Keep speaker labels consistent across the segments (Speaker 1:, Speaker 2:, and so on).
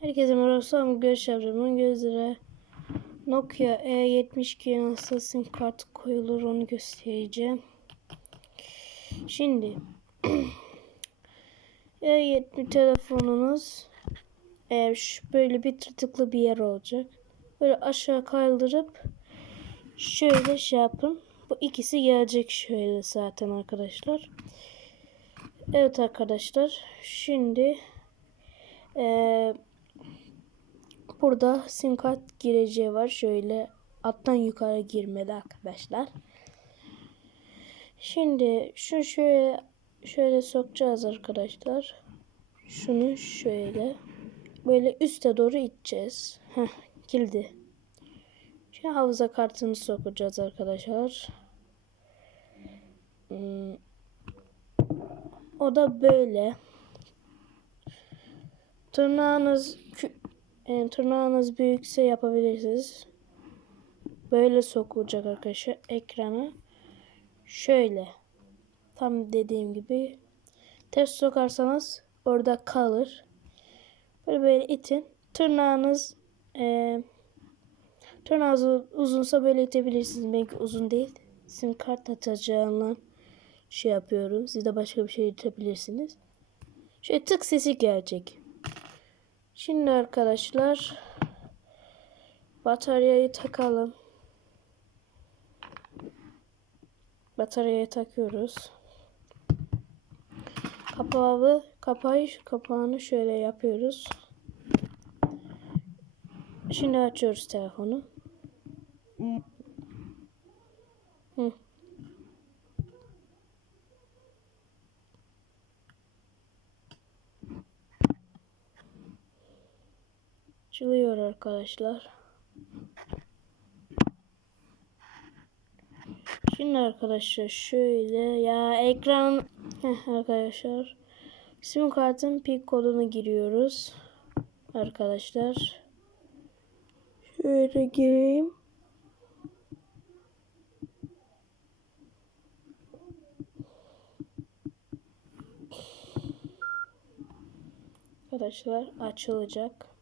Speaker 1: Herkese merhaba. Son görüş yapacağım. gözlere Nokia E72 nasıl sim kart koyulur onu göstereceğim. Şimdi E70 telefonunuz e, şu böyle bir tırtıklı bir yer olacak. Böyle aşağı kaldırıp şöyle şey yapın. Bu ikisi gelecek şöyle zaten arkadaşlar. Evet arkadaşlar. Şimdi eee Burada sim kart gireceği var. Şöyle alttan yukarı girmeli arkadaşlar. Şimdi şu şöyle şöyle sokacağız arkadaşlar. Şunu şöyle böyle üste doğru iteceğiz. Heh, kilidi. Şimdi havuza kartını sokacağız arkadaşlar. Hmm. O da böyle. Tırnağınız e, tırnağınız büyükse yapabilirsiniz. Böyle sokulacak arkadaşlar ekrana. Şöyle. Tam dediğim gibi. Ters sokarsanız orada kalır. Böyle böyle itin. Tırnağınız e, tırnağınız uzunsa böyle itebilirsiniz. Belki uzun değil. Sim kart atacağından şey yapıyorum. Siz de başka bir şey itebilirsiniz. Şöyle tık sesi gelecek. Şimdi arkadaşlar bataryayı takalım. Bataryayı takıyoruz. Kapağı kapağı kapağını şöyle yapıyoruz. Şimdi açıyoruz telefonu. Açılıyor arkadaşlar. Şimdi arkadaşlar şöyle ya ekran Heh, arkadaşlar sim kartın pin kodunu giriyoruz arkadaşlar. Şöyle gireyim. Arkadaşlar açılacak.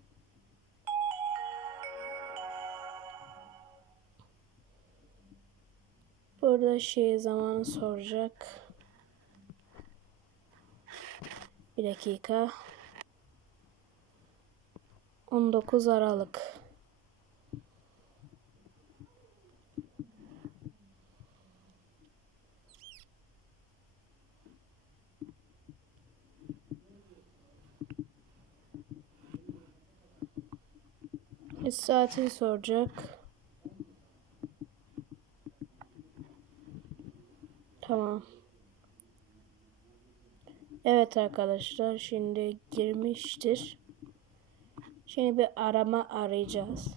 Speaker 1: Burada şey zamanı soracak. Bir dakika. 19 Aralık. Saati soracak. Tamam. Evet arkadaşlar şimdi girmiştir. Şimdi bir arama arayacağız.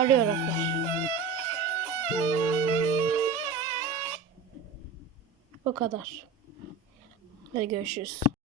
Speaker 1: Arıyor arkadaşlar. Bu kadar. Hadi görüşürüz.